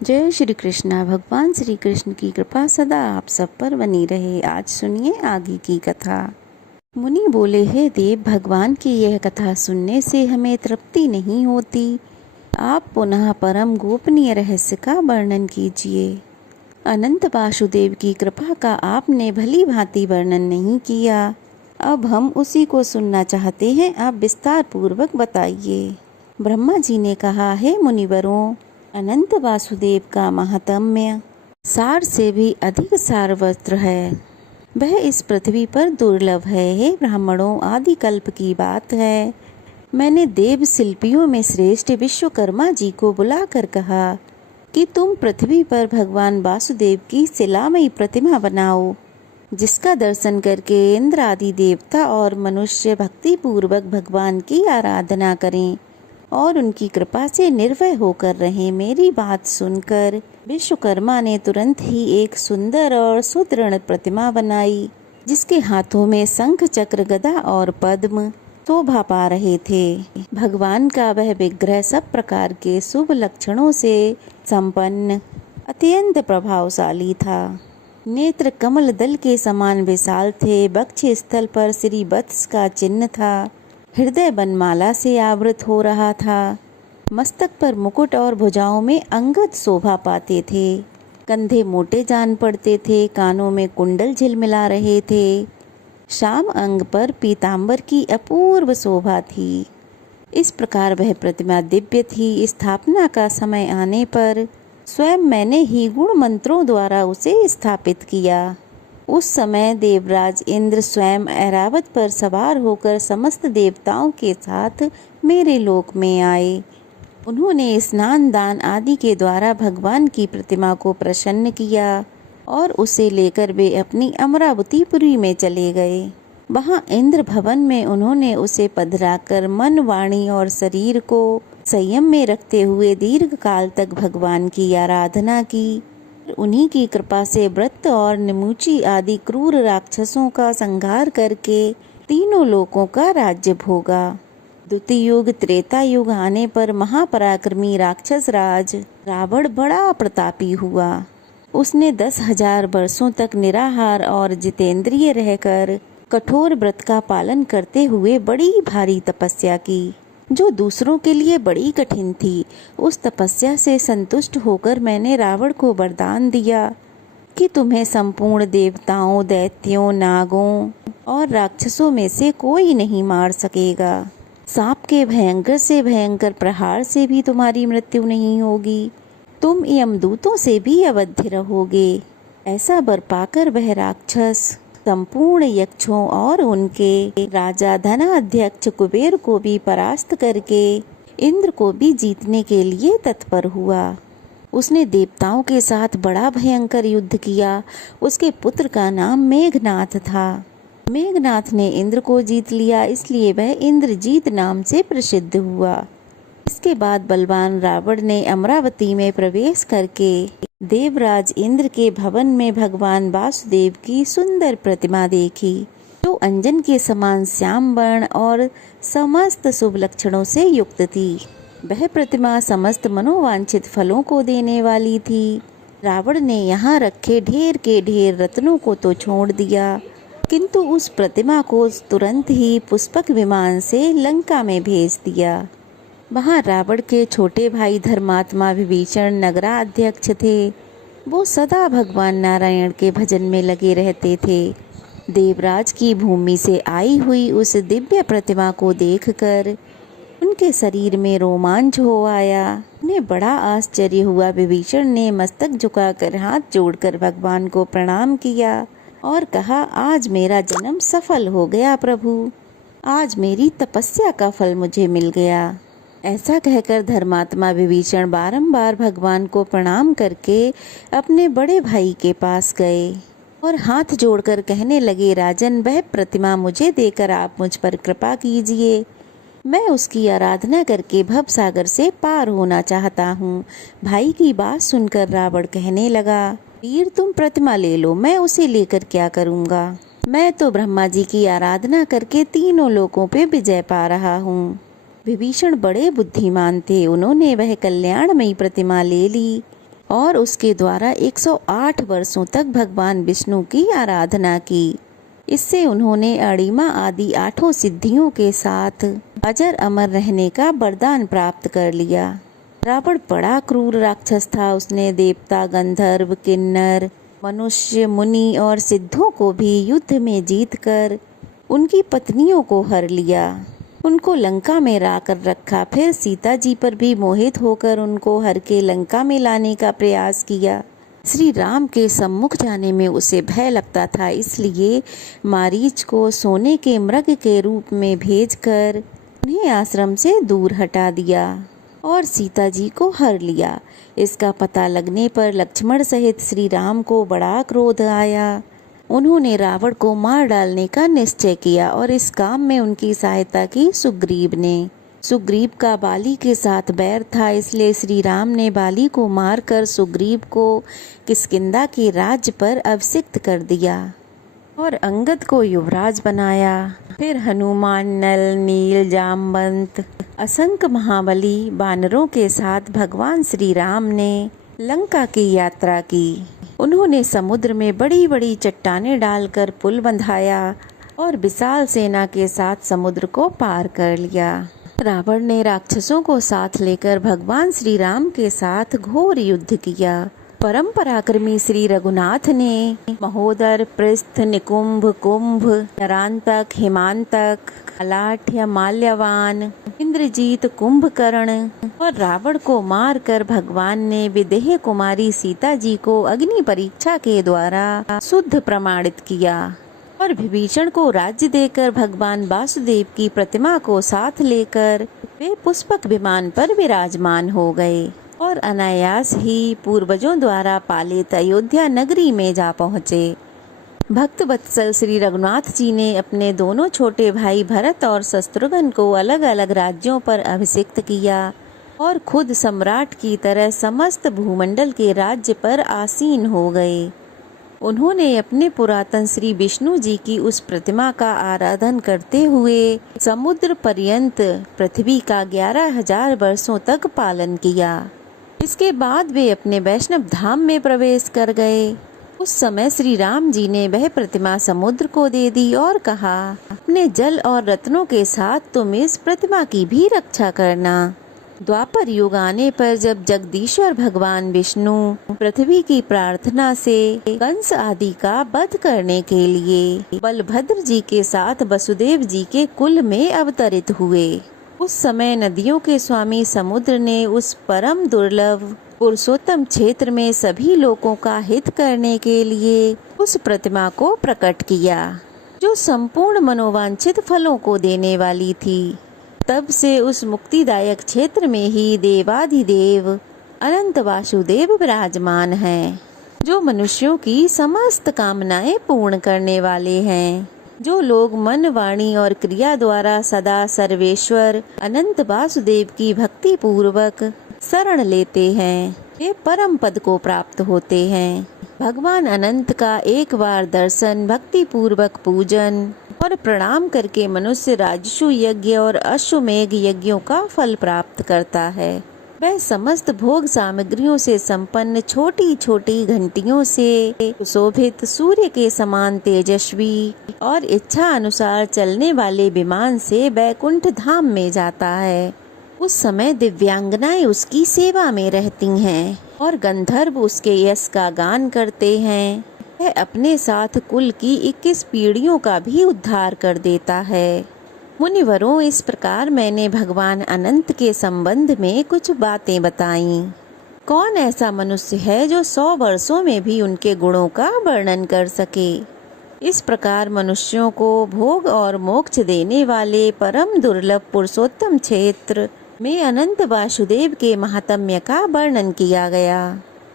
जय श्री कृष्णा। भगवान श्री कृष्ण की कृपा सदा आप सब पर बनी रहे। आज सुनिए आगे की कथा। मुनि बोले, हे देव, भगवान की यह कथा सुनने से हमें तृप्ति नहीं होती। आप पुनः परम गोपनीय रहस्य का वर्णन कीजिए। अनंत वासुदेव की कृपा का आपने भली भांति वर्णन नहीं किया। अब हम उसी को सुनना चाहते हैं। आप विस्तार पूर्वक बताइए। ब्रह्मा जी ने कहा, हे मुनिवरों, अनंत वासुदेव का महात्म्य सार से भी अधिक सारवस्त्र है। वह इस पृथ्वी पर दुर्लभ है। हे ब्राह्मणों, आदि कल्प की बात है। मैंने देव शिल्पियों में श्रेष्ठ विश्वकर्मा जी को बुलाकर कहा कि तुम पृथ्वी पर भगवान वासुदेव की शिलामयी प्रतिमा बनाओ, जिसका दर्शन करके इंद्र आदि देवता और मनुष्य भक्ति पूर्वक भगवान की आराधना करें और उनकी कृपा से निर्भय होकर रहें। मेरी बात सुनकर विश्वकर्मा ने तुरंत ही एक सुंदर और सुदृढ़ प्रतिमा बनाई, जिसके हाथों में शंख, चक्र, गदा और पद्म शोभा पा रहे थे। भगवान का वह विग्रह सब प्रकार के शुभ लक्षणों से संपन्न अत्यंत प्रभावशाली था। नेत्र कमल दल के समान विशाल थे। वक्ष स्थल पर श्री वत्स का चिन्ह था। हृदय बनमाला से आवृत हो रहा था। मस्तक पर मुकुट और भुजाओं में अंगद शोभा पाते थे। कंधे मोटे जान पड़ते थे। कानों में कुंडल झिलमिला रहे थे। श्याम अंग पर पीतांबर की अपूर्व शोभा थी। इस प्रकार वह प्रतिमा दिव्य थी। स्थापना का समय आने पर स्वयं मैंने ही गुण मंत्रों द्वारा उसे स्थापित किया। उस समय देवराज इंद्र स्वयं ऐरावत पर सवार होकर समस्त देवताओं के साथ मेरे लोक में आए। उन्होंने स्नान, दान आदि के द्वारा भगवान की प्रतिमा को प्रसन्न किया और उसे लेकर वे अपनी अमरावतीपुरी में चले गए। वहां इंद्र भवन में उन्होंने उसे पधराकर मन, वाणी और शरीर को संयम में रखते हुए दीर्घ काल तक भगवान की आराधना की। उन्हीं की कृपा से व्रत और निमुची आदि क्रूर राक्षसों का संहार करके तीनों लोकों का राज्य भोगा। द्वितीय युग त्रेता युग आने पर महापराक्रमी राक्षस राज रावण बड़ा प्रतापी हुआ। उसने 10,000 वर्षों तक निराहार और जितेंद्रिय रहकर कठोर व्रत का पालन करते हुए बड़ी भारी तपस्या की, जो दूसरों के लिए बड़ी कठिन थी। उस तपस्या से संतुष्ट होकर मैंने रावण को वरदान दिया कि तुम्हें संपूर्ण देवताओं, दैत्यों, नागों और राक्षसों में से कोई नहीं मार सकेगा। सांप के भयंकर से भयंकर प्रहार से भी तुम्हारी मृत्यु नहीं होगी। तुम यमदूतों से भी अवध्य रहोगे। ऐसा वर पाकर वह राक्षस संपूर्ण यक्षों और उनके राजा धनाध्यक्ष कुबेर को भी परास्त करके इंद्र को भी जीतने के लिए तत्पर हुआ। उसने देवताओं के साथ बड़ा भयंकर युद्ध किया। उसके पुत्र का नाम मेघनाथ था। मेघनाथ ने इंद्र को जीत लिया, इसलिए वह इंद्रजीत नाम से प्रसिद्ध हुआ। इसके बाद बलवान रावण ने अमरावती में प्रवेश करके देवराज इंद्र के भवन में भगवान वासुदेव की सुंदर प्रतिमा देखी, जो अंजन के समान श्याम वर्ण और समस्त शुभ लक्षणों से युक्त थी। वह प्रतिमा समस्त मनोवांछित फलों को देने वाली थी। रावण ने यहाँ रखे ढेर के ढेर रत्नों को तो छोड़ दिया, किंतु उस प्रतिमा को तुरंत ही पुष्पक विमान से लंका में भेज दिया। वहाँ रावण के छोटे भाई धर्मात्मा विभीषण नगराध्यक्ष थे। वो सदा भगवान नारायण के भजन में लगे रहते थे। देवराज की भूमि से आई हुई उस दिव्य प्रतिमा को देखकर उनके शरीर में रोमांच हो आया। उन्हें बड़ा आश्चर्य हुआ। विभीषण ने मस्तक झुकाकर हाथ जोड़कर भगवान को प्रणाम किया और कहा, आज मेरा जन्म सफल हो गया प्रभु। आज मेरी तपस्या का फल मुझे मिल गया। ऐसा कहकर धर्मात्मा विभीषण बारंबार भगवान को प्रणाम करके अपने बड़े भाई के पास गए और हाथ जोड़कर कहने लगे, राजन, वह प्रतिमा मुझे देकर आप मुझ पर कृपा कीजिए। मैं उसकी आराधना करके भवसागर से पार होना चाहता हूँ। भाई की बात सुनकर रावण कहने लगा, वीर, तुम प्रतिमा ले लो, मैं उसे लेकर क्या करूँगा। मैं तो ब्रह्मा जी की आराधना करके तीनों लोकों पे विजय पा रहा हूँ। विभीषण बड़े बुद्धिमान थे। उन्होंने वह कल्याणमयी प्रतिमा ले ली और उसके द्वारा 108 वर्षों तक भगवान विष्णु की आराधना की। इससे उन्होंने अणिमा आदि 8 सिद्धियों के साथ अजर अमर रहने का वरदान प्राप्त कर लिया। रावण बड़ा क्रूर राक्षस था। उसने देवता, गंधर्व, किन्नर, मनुष्य, मुनि और सिद्धों को भी युद्ध में जीतकर उनकी पत्नियों को हर लिया, उनको लंका में लाकर रखा। फिर सीता जी पर भी मोहित होकर उनको हर के लंका में लाने का प्रयास किया। श्री राम के सम्मुख जाने में उसे भय लगता था, इसलिए मारीच को सोने के मृग के रूप में भेजकर उन्हें आश्रम से दूर हटा दिया और सीता जी को हर लिया। इसका पता लगने पर लक्ष्मण सहित श्री राम को बड़ा क्रोध आया। उन्होंने रावण को मार डालने का निश्चय किया और इस काम में उनकी सहायता की सुग्रीव ने। सुग्रीव का बाली के साथ बैर था, इसलिए श्री राम ने बाली को मारकर सुग्रीव को किष्किंधा के राज्य पर अभिषिक्त कर दिया और अंगद को युवराज बनाया। फिर हनुमान, नल, नील, जामवंत, असंख्य महाबली वानरों के साथ भगवान श्री राम ने लंका की यात्रा की। उन्होंने समुद्र में बड़ी बड़ी चट्टानें डालकर पुल बंधाया और विशाल सेना के साथ समुद्र को पार कर लिया। रावण ने राक्षसों को साथ लेकर भगवान श्री राम के साथ घोर युद्ध किया। परम पराक्रमी श्री रघुनाथ ने महोदर, पृष्ठ, निकुंभ, कुंभ, नरांतक, हिमांतक, अलाठ्य, माल्यवान, इंद्रजीत, कुंभकर्ण और रावण को मारकर भगवान ने विदेह कुमारी सीता जी को अग्नि परीक्षा के द्वारा शुद्ध प्रमाणित किया और विभीषण को राज्य देकर भगवान वासुदेव की प्रतिमा को साथ लेकर वे पुष्पक विमान पर विराजमान हो गए और अनायास ही पूर्वजों द्वारा पालित अयोध्या नगरी में जा पहुँचे। भक्त वत्सल श्री रघुनाथ जी ने अपने दोनों छोटे भाई भरत और शत्रुघ्न को अलग अलग राज्यों पर अभिषिक्त किया और खुद सम्राट की तरह समस्त भूमंडल के राज्य पर आसीन हो गए। उन्होंने अपने पुरातन श्री विष्णु जी की उस प्रतिमा का आराधन करते हुए समुद्र पर्यंत पृथ्वी का 11,000 वर्षों तक पालन किया। इसके बाद वे अपने वैष्णव धाम में प्रवेश कर गए। उस समय श्री राम जी ने वह प्रतिमा समुद्र को दे दी और कहा, अपने जल और रत्नों के साथ तुम इस प्रतिमा की भी रक्षा करना। द्वापर युग आने पर जब जगदीश्वर भगवान विष्णु पृथ्वी की प्रार्थना से कंस आदि का वध करने के लिए बलभद्र जी के साथ वसुदेव जी के कुल में अवतरित हुए, उस समय नदियों के स्वामी समुद्र ने उस परम दुर्लभ पुरुषोत्तम क्षेत्र में सभी लोगों का हित करने के लिए उस प्रतिमा को प्रकट किया, जो संपूर्ण मनोवांछित फलों को देने वाली थी। तब से उस मुक्तिदायक क्षेत्र में ही देवाधिदेव अनंत वासुदेव विराजमान हैं, जो मनुष्यों की समस्त कामनाएं पूर्ण करने वाले हैं। जो लोग मन, वाणी और क्रिया द्वारा सदा सर्वेश्वर अनंत वासुदेव की भक्ति पूर्वक शरण लेते हैं, वे परम पद को प्राप्त होते हैं। भगवान अनंत का एक बार दर्शन, भक्ति पूर्वक पूजन और प्रणाम करके मनुष्य राजसु यज्ञ और अश्वमेघ यज्ञों का फल प्राप्त करता है। वह समस्त भोग सामग्रियों से संपन्न छोटी छोटी घंटियों से सुशोभित सूर्य के समान तेजस्वी और इच्छा अनुसार चलने वाले विमान से वैकुंठ धाम में जाता है। उस समय दिव्यांगनाएं उसकी सेवा में रहती हैं और गंधर्व उसके यश का गान करते हैं। वह अपने साथ कुल की 21 पीढ़ियों का भी उद्धार कर देता है। मुनिवरों, इस प्रकार मैंने भगवान अनंत के संबंध में कुछ बातें बताईं। कौन ऐसा मनुष्य है जो 100 वर्षों में भी उनके गुणों का वर्णन कर सके। इस प्रकार मनुष्यों को भोग और मोक्ष देने वाले परम दुर्लभ पुरुषोत्तम क्षेत्र में अनंत वासुदेव के महात्म्य का वर्णन किया गया।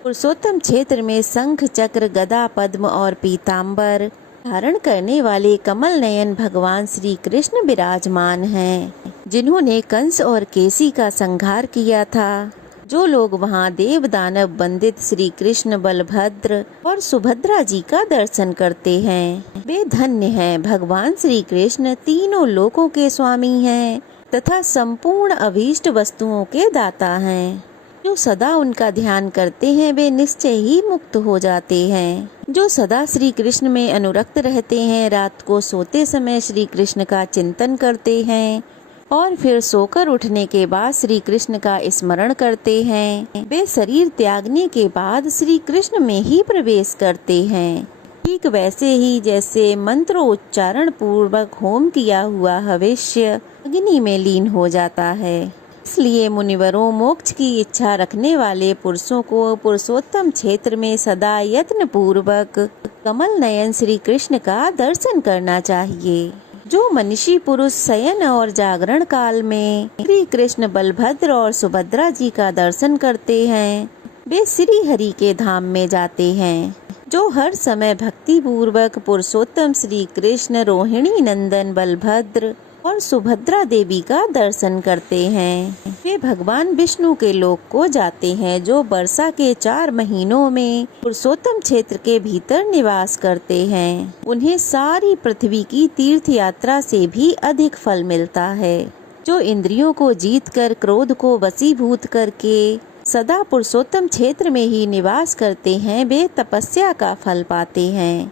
पुरुषोत्तम क्षेत्र में शंख, चक्र, गदा, पद्म और पीताम्बर धारण करने वाले कमल नयन भगवान श्री कृष्ण विराजमान हैं, जिन्होंने कंस और केसी का संहार किया था। जो लोग वहां देव दानव वंदित श्री कृष्ण, बलभद्र और सुभद्रा जी का दर्शन करते हैं, वे धन्य हैं। भगवान श्री कृष्ण तीनों लोकों के स्वामी हैं तथा संपूर्ण अभीष्ट वस्तुओं के दाता हैं। जो सदा उनका ध्यान करते हैं वे निश्चय ही मुक्त हो जाते हैं। जो सदा श्री कृष्ण में अनुरक्त रहते हैं, रात को सोते समय श्री कृष्ण का चिंतन करते हैं और फिर सोकर उठने के बाद श्री कृष्ण का स्मरण करते हैं, वे शरीर त्यागने के बाद श्री कृष्ण में ही प्रवेश करते हैं। ठीक वैसे ही जैसे मंत्रोच्चारण पूर्वक होम किया हुआ हविष्य अग्नि में लीन हो जाता है। इसलिए मुनिवरों, मोक्ष की इच्छा रखने वाले पुरुषों को पुरुषोत्तम क्षेत्र में सदा यत्न पूर्वक कमल नयन श्री कृष्ण का दर्शन करना चाहिए। जो मनीषी पुरुष शयन और जागरण काल में श्री कृष्ण, बलभद्र और सुभद्रा जी का दर्शन करते हैं, वे श्री हरि के धाम में जाते हैं। जो हर समय भक्ति पूर्वक पुरुषोत्तम श्री कृष्ण, रोहिणी नंदन बलभद्र और सुभद्रा देवी का दर्शन करते हैं, वे भगवान विष्णु के लोक को जाते हैं। जो वर्षा के 4 महीनों में पुरुषोत्तम क्षेत्र के भीतर निवास करते हैं, उन्हें सारी पृथ्वी की तीर्थ यात्रा से भी अधिक फल मिलता है। जो इंद्रियों को जीतकर, क्रोध को वशीभूत करके सदा पुरुषोत्तम क्षेत्र में ही निवास करते हैं, वे तपस्या का फल पाते हैं।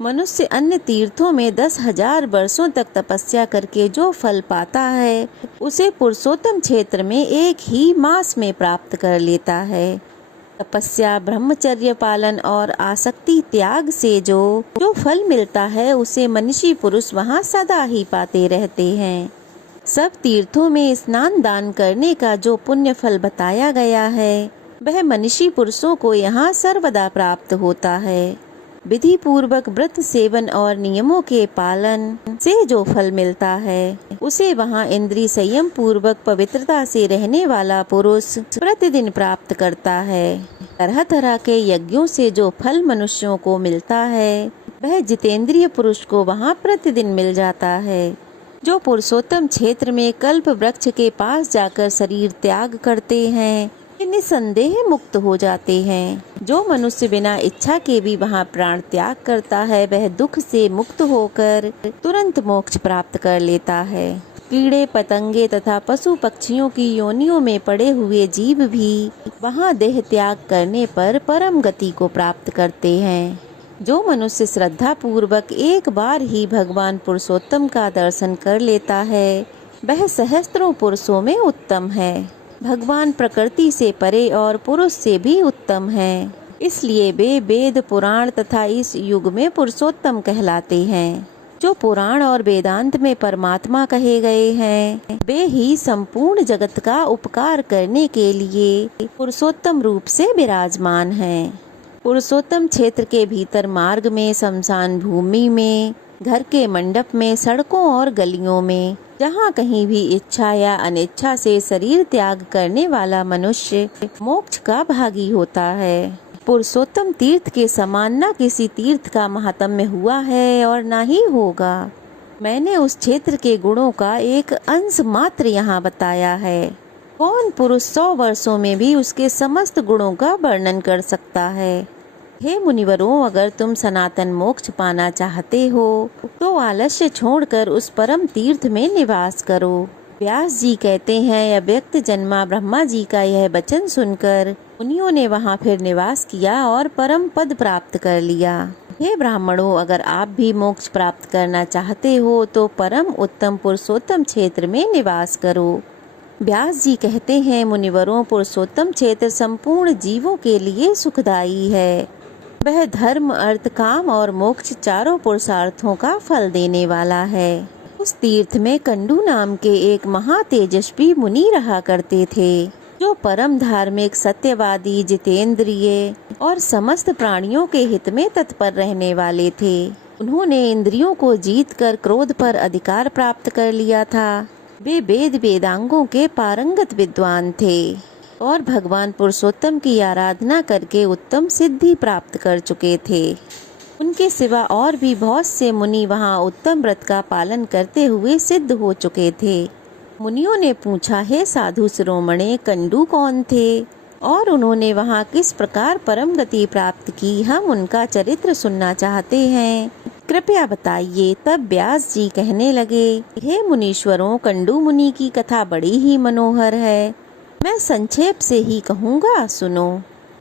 मनुष्य अन्य तीर्थों में 10,000 वर्षों तक तपस्या करके जो फल पाता है, उसे पुरुषोत्तम क्षेत्र में एक ही मास में प्राप्त कर लेता है। तपस्या, ब्रह्मचर्य पालन और आसक्ति त्याग से जो फल मिलता है, उसे मनीषी पुरुष वहाँ सदा ही पाते रहते हैं। सब तीर्थों में स्नान दान करने का जो पुण्य फल बताया गया है, वह मनीषी पुरुषों को यहाँ सर्वदा प्राप्त होता है। विधि पूर्वक व्रत सेवन और नियमों के पालन से जो फल मिलता है, उसे वहाँ इंद्रिय संयम पूर्वक पवित्रता से रहने वाला पुरुष प्रतिदिन प्राप्त करता है। तरह तरह के यज्ञों से जो फल मनुष्यों को मिलता है, वह जितेंद्रिय पुरुष को वहाँ प्रतिदिन मिल जाता है। जो पुरुषोत्तम क्षेत्र में कल्प वृक्ष के पास जाकर शरीर त्याग करते हैं, निसंदेह मुक्त हो जाते हैं। जो मनुष्य बिना इच्छा के भी वहाँ प्राण त्याग करता है, वह दुख से मुक्त होकर तुरंत मोक्ष प्राप्त कर लेता है। कीड़े पतंगे तथा पशु पक्षियों की योनियों में पड़े हुए जीव भी वहाँ देह त्याग करने पर परम गति को प्राप्त करते हैं। जो मनुष्य श्रद्धा पूर्वक एक बार ही भगवान पुरुषोत्तम का दर्शन कर लेता है, वह सहस्त्रों पुरुषों में उत्तम है। भगवान प्रकृति से परे और पुरुष से भी उत्तम है, इसलिए वे वेद पुराण तथा इस युग में पुरुषोत्तम कहलाते हैं। जो पुराण और वेदांत में परमात्मा कहे गए हैं, वे ही संपूर्ण जगत का उपकार करने के लिए पुरुषोत्तम रूप से विराजमान हैं। पुरुषोत्तम क्षेत्र के भीतर मार्ग में, शमशान भूमि में, घर के मंडप में, सड़कों और गलियों में, जहाँ कहीं भी इच्छा या अनिच्छा से शरीर त्याग करने वाला मनुष्य मोक्ष का भागी होता है। पुरुषोत्तम तीर्थ के समान न किसी तीर्थ का महात्म्य हुआ है और न ही होगा। मैंने उस क्षेत्र के गुणों का एक अंश मात्र यहाँ बताया है। कौन पुरुष 100 वर्षों में भी उसके समस्त गुणों का वर्णन कर सकता है। हे मुनिवरों, अगर तुम सनातन मोक्ष पाना चाहते हो तो आलस्य छोड़कर उस परम तीर्थ में निवास करो। व्यास जी कहते हैं, अव्यक्त जन्मा ब्रह्मा जी का यह वचन सुनकर मुनियों ने वहाँ फिर निवास किया और परम पद प्राप्त कर लिया। हे ब्राह्मणों, अगर आप भी मोक्ष प्राप्त करना चाहते हो तो परम उत्तम पुरुषोत्तम क्षेत्र में निवास करो। व्यास जी कहते हैं, मुनिवरों, पुरुषोत्तम क्षेत्र संपूर्ण जीवों के लिए सुखदायी है। वह धर्म, अर्थ, काम और मोक्ष चारों पुरुषार्थों का फल देने वाला है। उस तीर्थ में कंडू नाम के एक महातेजस्वी मुनि रहा करते थे, जो परम धार्मिक, सत्यवादी, जितेंद्रिय और समस्त प्राणियों के हित में तत्पर रहने वाले थे। उन्होंने इंद्रियों को जीतकर क्रोध पर अधिकार प्राप्त कर लिया था। वे वेद वेदांगों के पारंगत विद्वान थे और भगवान पुरुषोत्तम की आराधना करके उत्तम सिद्धि प्राप्त कर चुके थे। उनके सिवा और भी बहुत से मुनि वहाँ उत्तम व्रत का पालन करते हुए सिद्ध हो चुके थे। मुनियों ने पूछा, हे साधु शिरोमणे, कंडू कौन थे और उन्होंने वहाँ किस प्रकार परम गति प्राप्त की? हम उनका चरित्र सुनना चाहते हैं, कृपया बताइए। तब व्यास जी कहने लगे, हे मुनीश्वरों, कंडू मुनि की कथा बड़ी ही मनोहर है। मैं संक्षेप से ही कहूँगा, सुनो।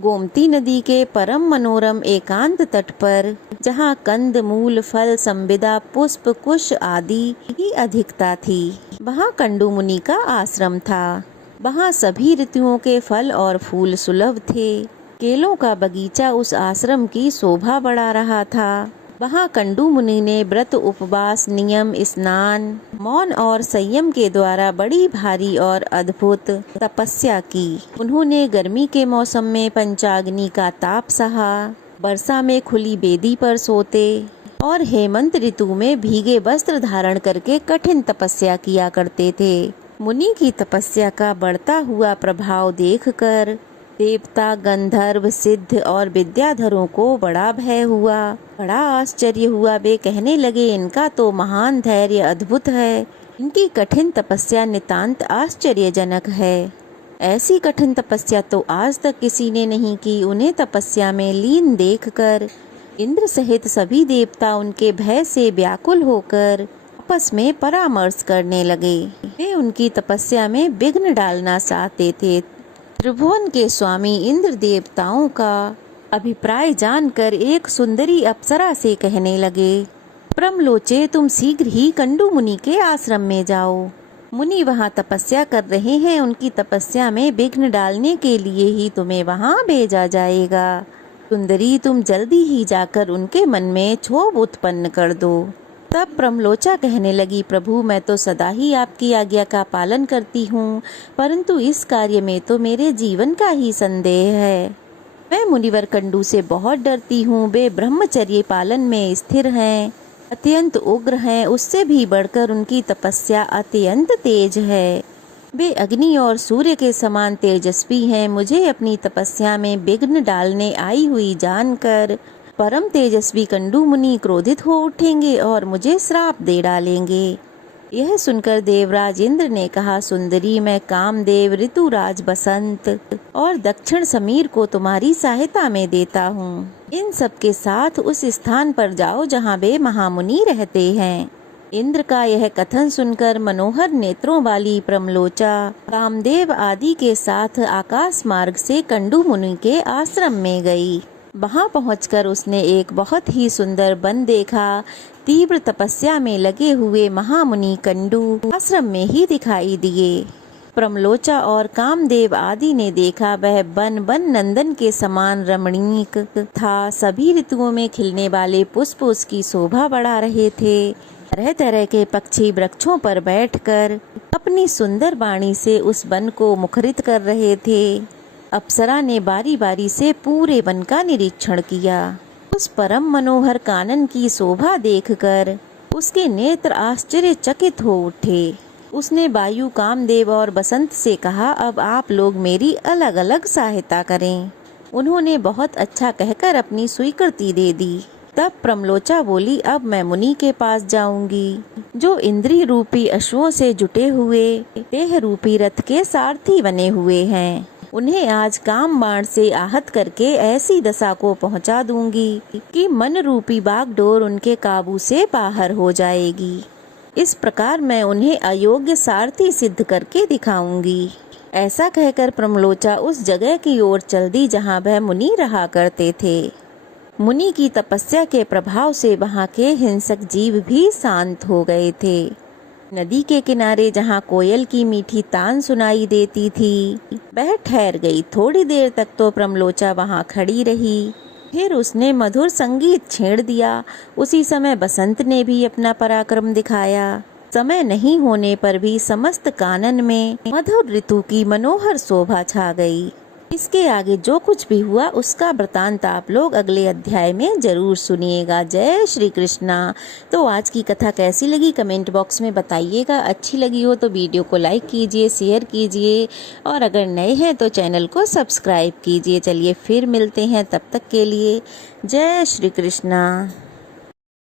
गोमती नदी के परम मनोरम एकांत तट पर, जहाँ कंद मूल फल संविदा पुष्प कुश आदि की अधिकता थी, वहाँ कंडू मुनि का आश्रम था। वहाँ सभी ऋतुओं के फल और फूल सुलभ थे। केलों का बगीचा उस आश्रम की शोभा बढ़ा रहा था। वहाँ कंडू मुनि ने व्रत उपवास नियम स्नान मौन और संयम के द्वारा बड़ी भारी और अद्भुत तपस्या की। उन्होंने गर्मी के मौसम में पंचाग्नि का ताप सहा, वर्षा में खुली बेदी पर सोते और हेमंत ऋतु में भीगे वस्त्र धारण करके कठिन तपस्या किया करते थे। मुनि की तपस्या का बढ़ता हुआ प्रभाव देखकर देवता, गंधर्व, सिद्ध और विद्याधरों को बड़ा भय हुआ, बड़ा आश्चर्य हुआ। वे कहने लगे, इनका तो महान धैर्य अद्भुत है। इनकी कठिन तपस्या नितांत आश्चर्यजनक है। ऐसी कठिन तपस्या तो आज तक किसी ने नहीं की। उन्हें तपस्या में लीन देखकर इंद्र सहित सभी देवता उनके भय से व्याकुल होकर आपस में परामर्श करने लगे। वे उनकी तपस्या में विघ्न डालना चाहते थे। त्रिभुवन के स्वामी इंद्र देवताओं का अभिप्राय जानकर एक सुंदरी अप्सरा से कहने लगे, प्रमलोचे, तुम शीघ्र ही कंडू मुनि के आश्रम में जाओ। मुनि वहाँ तपस्या कर रहे हैं। उनकी तपस्या में विघ्न डालने के लिए ही तुम्हें वहाँ भेजा जाएगा। सुंदरी, तुम जल्दी ही जाकर उनके मन में क्षोभ उत्पन्न कर दो। तब प्रमलोचा कहने लगी, प्रभु, मैं तो सदा ही आपकी आज्ञा का पालन करती हूँ, परंतु इस कार्य में तो मेरे जीवन का ही संदेह है। मैं मुनिवर कंडू से बहुत डरती हूँ। वे ब्रह्मचर्य पालन में स्थिर हैं, अत्यंत उग्र हैं। उससे भी बढ़कर उनकी तपस्या अत्यंत तेज है। वे अग्नि और सूर्य के समान तेजस्वी हैं। मुझे अपनी तपस्या में विघ्न डालने आई हुई जानकर परम तेजस्वी कंडू मुनि क्रोधित हो उठेंगे और मुझे श्राप दे डालेंगे। यह सुनकर देवराज इंद्र ने कहा, सुंदरी, मैं कामदेव, ऋतुराज बसंत और दक्षिण समीर को तुम्हारी सहायता में देता हूँ। इन सब के साथ उस स्थान पर जाओ जहाँ वे महामुनि रहते हैं। इंद्र का यह कथन सुनकर मनोहर नेत्रों वाली प्रमलोचा कामदेव आदि के साथ आकाश मार्ग से कंडू मुनि के आश्रम में गई। वहां पहुंचकर उसने एक बहुत ही सुंदर वन देखा। तीव्र तपस्या में लगे हुए महामुनि कंडू आश्रम में ही दिखाई दिए। प्रमलोचा और कामदेव आदि ने देखा, वह वन नंदन के समान रमणीक था। सभी ऋतुओं में खिलने वाले पुष्प उसकी शोभा बढ़ा रहे थे। तरह तरह के पक्षी वृक्षों पर बैठकर अपनी सुंदर वाणी से उस वन को मुखरित कर रहे थे। अप्सरा ने बारी बारी से पूरे वन का निरीक्षण किया। उस परम मनोहर कानन की शोभा देखकर उसके नेत्र आश्चर्यचकित हो उठे। उसने वायु, कामदेव और बसंत से कहा, अब आप लोग मेरी अलग अलग सहायता करें। उन्होंने बहुत अच्छा कहकर अपनी स्वीकृति दे दी। तब प्रमलोचा बोली, अब मैं मुनि के पास जाऊंगी, जो इंद्री रूपी अश्वों से जुटे हुए देह रूपी रथ के सारथी बने हुए हैं। उन्हें आज काम बाण से आहत करके ऐसी दशा को पहुंचा दूंगी कि मन रूपी बागडोर उनके काबू से बाहर हो जाएगी। इस प्रकार मैं उन्हें अयोग्य सारथी सिद्ध करके दिखाऊंगी। ऐसा कहकर प्रमलोचा उस जगह की ओर चल दी जहाँ वह मुनि रहा करते थे। मुनि की तपस्या के प्रभाव से वहाँ के हिंसक जीव भी शांत हो गए थे। नदी के किनारे जहाँ कोयल की मीठी तान सुनाई देती थी, वह ठहर गई। थोड़ी देर तक तो प्रमलोचा वहाँ खड़ी रही, फिर उसने मधुर संगीत छेड़ दिया। उसी समय बसंत ने भी अपना पराक्रम दिखाया। समय नहीं होने पर भी समस्त कानन में मधुर ऋतु की मनोहर शोभा छा गई। इसके आगे जो कुछ भी हुआ उसका वृतांत आप लोग अगले अध्याय में जरूर सुनिएगा। जय श्री कृष्णा। तो आज की कथा कैसी लगी कमेंट बॉक्स में बताइएगा। अच्छी लगी हो तो वीडियो को लाइक कीजिए, शेयर कीजिए और अगर नए हैं तो चैनल को सब्सक्राइब कीजिए। चलिए फिर मिलते हैं, तब तक के लिए जय श्री कृष्णा।